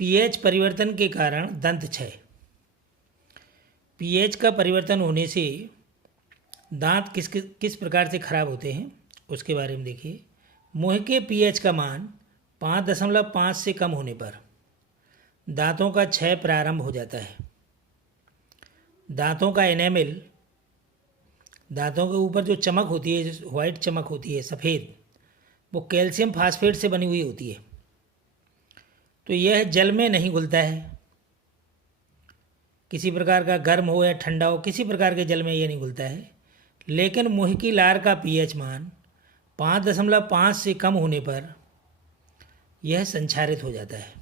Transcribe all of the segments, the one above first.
PH परिवर्तन के कारण दंत क्षय। पीएच का परिवर्तन होने से दांत किस प्रकार से खराब होते हैं उसके बारे में देखिए। मुंह के पीएच का मान 5.5 से कम होने पर दांतों का क्षय प्रारंभ हो जाता है। दांतों का एनेमिल, दांतों के ऊपर जो चमक होती है, जो वाइट चमक होती है सफ़ेद, वो कैल्शियम फास्फेट से बनी हुई होती है। तो यह जल में नहीं घुलता है। किसी प्रकार का गर्म हो या ठंडा हो, किसी प्रकार के जल में यह नहीं घुलता है। लेकिन मुंह की लार का पीएच मान 5.5 से कम होने पर यह संक्षारित हो जाता है।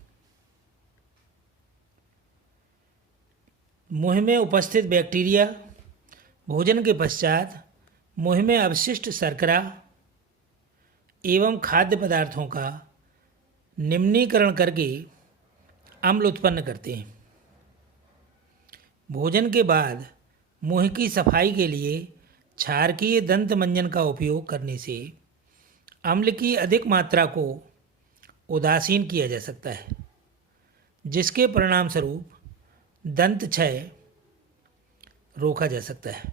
मुंह में उपस्थित बैक्टीरिया भोजन के पश्चात मुंह में अवशिष्ट शर्करा एवं खाद्य पदार्थों का निम्नीकरण करके अम्ल उत्पन्न करते हैं। भोजन के बाद मुंह की सफाई के लिए क्षारकीय दंत मंजन का उपयोग करने से अम्ल की अधिक मात्रा को उदासीन किया जा सकता है, जिसके परिणाम स्वरूप दंत क्षय रोका जा सकता है।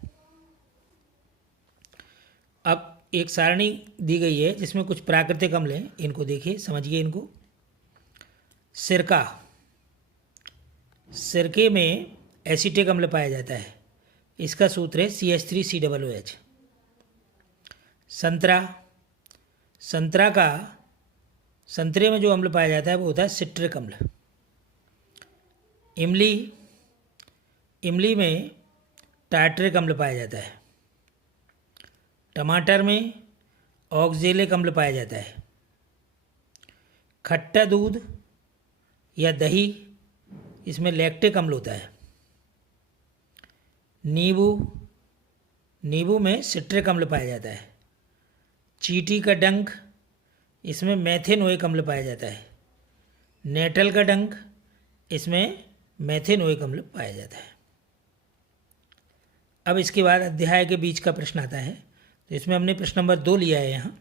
अब एक सारणी दी गई है जिसमें कुछ प्राकृतिक अम्ल हैं, इनको देखिए, समझिए इनको। सिरका, सिरके में एसिटिक अम्ल पाया जाता है। इसका सूत्र है CH3COOH। संतरा, संतरे में जो अम्ल पाया जाता है वो होता है सिट्रिक अम्ल। इमली में टार्टरिक अम्ल पाया जाता है। टमाटर में ऑक्जेलिक अम्ल पाया जाता है। खट्टा दूध या दही, इसमें लैक्टिक अम्ल होता है। नींबू में सिट्रिक अम्ल पाया जाता है। चींटी का डंक, इसमें मेथेनोइक अम्ल पाया जाता है। नेटल का डंक, इसमें मेथेनोइक अम्ल पाया जाता है। अब इसके बाद अध्याय के बीच का प्रश्न आता है, तो इसमें हमने प्रश्न नंबर 2 लिया है यहाँ।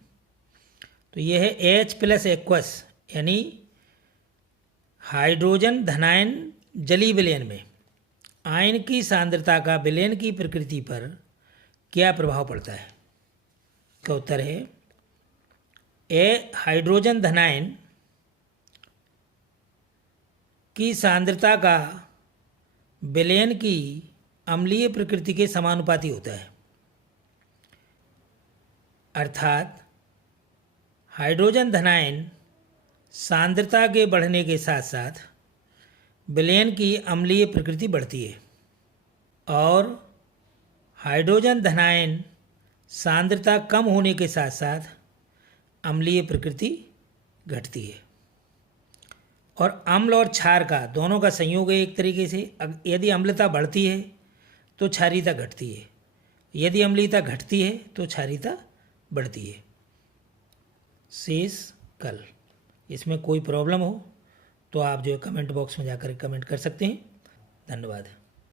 तो यह है H+ एक्वस यानी हाइड्रोजन धनायन जलीय विलयन में आयन की सांद्रता का विलयन की प्रकृति पर क्या प्रभाव पड़ता है। का उत्तर है हाइड्रोजन धनायन की सांद्रता का विलयन की अम्लीय प्रकृति के समानुपाती होता है। अर्थात हाइड्रोजन धनायन सांद्रता के बढ़ने के साथ साथ विलयन की अम्लीय प्रकृति बढ़ती है और हाइड्रोजन धनायन सांद्रता कम होने के साथ साथ अम्लीय प्रकृति घटती है। और अम्ल और क्षार का दोनों का संयोग है एक तरीके से। यदि अम्लता बढ़ती है तो क्षारीयता घटती है, यदि अम्लीयता घटती है तो क्षारीयता बढ़ती है। शेष कल। इसमें कोई प्रॉब्लम हो तो आप जो है कमेंट बॉक्स में जाकर कमेंट कर सकते हैं। धन्यवाद।